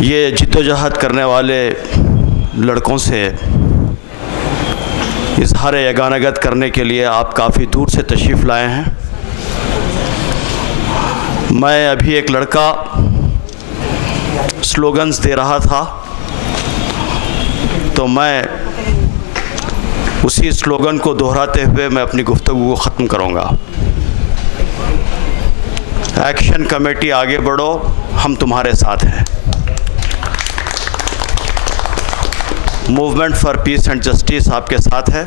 ये जिद्दोजहद करने वाले लड़कों से इज़हार यगानगत करने के लिए आप काफ़ी दूर से तशरीफ़ लाए हैं। मैं अभी एक लड़का स्लोगन्स दे रहा था, तो मैं उसी स्लोगन को दोहराते हुए मैं अपनी गुफ्तगू को ख़त्म करूँगा। एक्शन कमेटी आगे बढ़ो, हम तुम्हारे साथ हैं। Movement for piece and justice आपके साथ है।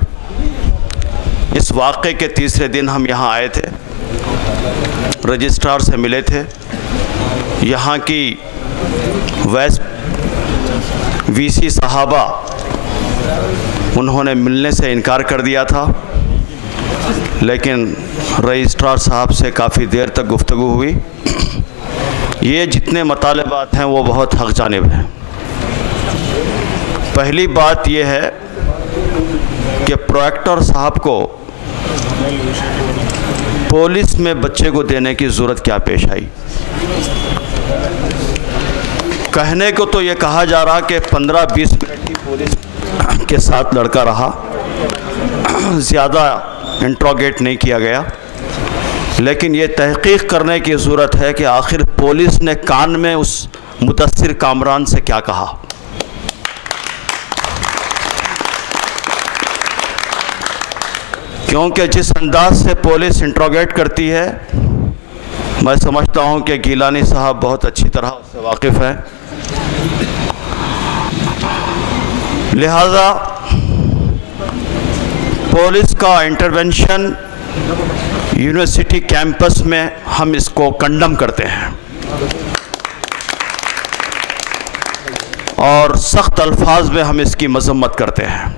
इस वाक़े के तीसरे दिन हम यहाँ आए थे, रजिस्ट्रार से मिले थे। यहाँ की वाइस वीसी साहबा उन्होंने मिलने से इनकार कर दिया था, लेकिन रजिस्ट्रार साहब से काफ़ी देर तक गुफ्तगू हुई। ये जितने मतालबात हैं वो बहुत हक़ जानिब हैं। पहली बात यह है कि प्रोएक्टर साहब को पुलिस में बच्चे को देने की ज़रूरत क्या पेश आई। कहने को तो ये कहा जा रहा कि 15-20 मिनट की पुलिस के साथ लड़का रहा, ज़्यादा इंट्रोगेट नहीं किया गया, लेकिन ये तहकीक करने की ज़रूरत है कि आखिर पुलिस ने कान में उस मुदस्सिर कामरान से क्या कहा। क्योंकि जिस अंदाज से पुलिस इंट्रोगेट करती है, मैं समझता हूं कि गिलानी साहब बहुत अच्छी तरह उससे वाकिफ़ हैं। लिहाजा पुलिस का इंटरवेंशन यूनिवर्सिटी कैंपस में हम इसको कंडम करते हैं और सख्त अल्फाज में हम इसकी मजम्मत करते हैं।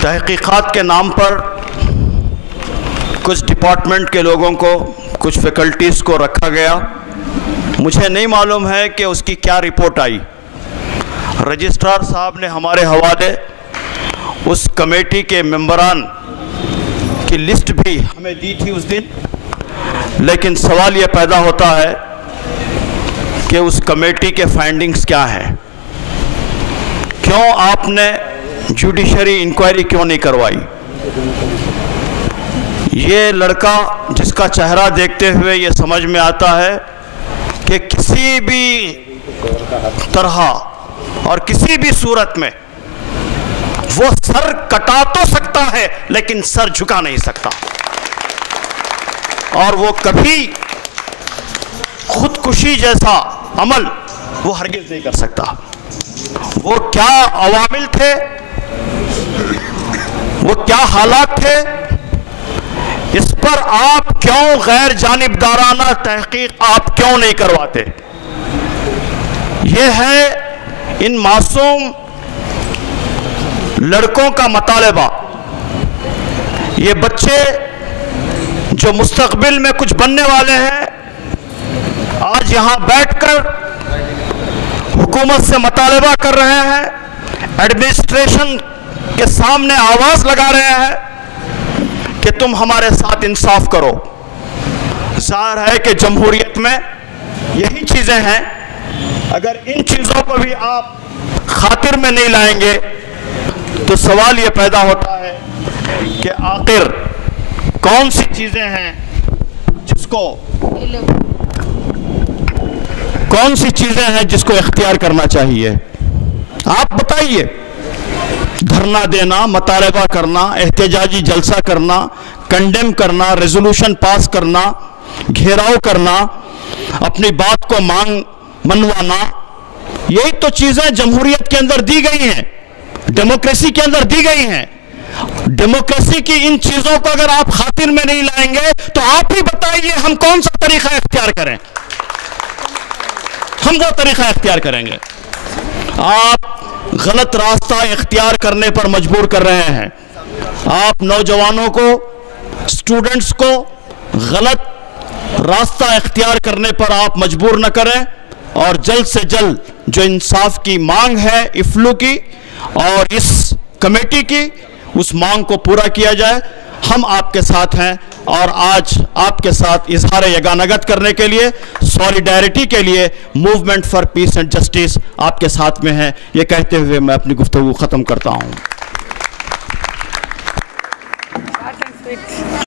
तहकीकात के नाम पर कुछ डिपार्टमेंट के लोगों को, कुछ फैकल्टीज़ को रखा गया। मुझे नहीं मालूम है कि उसकी क्या रिपोर्ट आई। रजिस्ट्रार साहब ने हमारे हवाले उस कमेटी के मेंबरान की लिस्ट भी हमें दी थी उस दिन, लेकिन सवाल ये पैदा होता है कि उस कमेटी के फाइंडिंग्स क्या हैं। क्यों आपने जुडिशरी इंक्वायरी क्यों नहीं करवाई। ये लड़का जिसका चेहरा देखते हुए ये समझ में आता है कि किसी भी तरह और किसी भी सूरत में वो सर कटा तो सकता है, लेकिन सर झुका नहीं सकता, और वो कभी खुदकुशी जैसा अमल वो हरगिज़ नहीं कर सकता। वो क्या अवामिल थे, वो क्या हालात थे, इस पर आप क्यों गैर जानिबदाराना तहकीक आप क्यों नहीं करवाते। यह है इन मासूम लड़कों का मतालबा। ये बच्चे जो मुस्तकबिल में कुछ बनने वाले हैं, आज यहां बैठकर हुकूमत से मतालबा कर रहे हैं, एडमिनिस्ट्रेशन के सामने आवाज लगा रहे हैं कि तुम हमारे साथ इंसाफ करो। जाहिर है कि जमहूरियत में यही चीजें हैं। अगर इन चीजों को भी आप खातिर में नहीं लाएंगे तो सवाल ये पैदा होता है कि आखिर कौन सी चीजें हैं जिसको इख्तियार करना चाहिए। आप बताइए। धरना देना, मतालबा करना, एहतजाजी जलसा करना, कंडेम करना, रेजोल्यूशन पास करना, घेराव करना, अपनी बात को मनवाना, यही तो चीजें जमहूरियत के अंदर दी गई हैं, डेमोक्रेसी के अंदर दी गई हैं। डेमोक्रेसी की इन चीजों को अगर आप खातिर में नहीं लाएंगे तो आप ही बताइए हम कौन सा तरीका इख्तियार करें। हम वो तरीका इख्तियार करेंगे। आप गलत रास्ता इख्तियार करने पर मजबूर कर रहे हैं। आप नौजवानों को, स्टूडेंट्स को गलत रास्ता इख्तियार करने पर आप मजबूर न करें, और जल्द से जल्द जो इंसाफ की मांग है इफ्लू की और इस कमेटी की, उस मांग को पूरा किया जाए। हम आपके साथ हैं। और आज आपके साथ इजहार यगानगत करने के लिए, सॉलिडारिटी के लिए movement for piece and justice आपके साथ में है। ये कहते हुए मैं अपनी गुफ्तगू ख़त्म करता हूँ।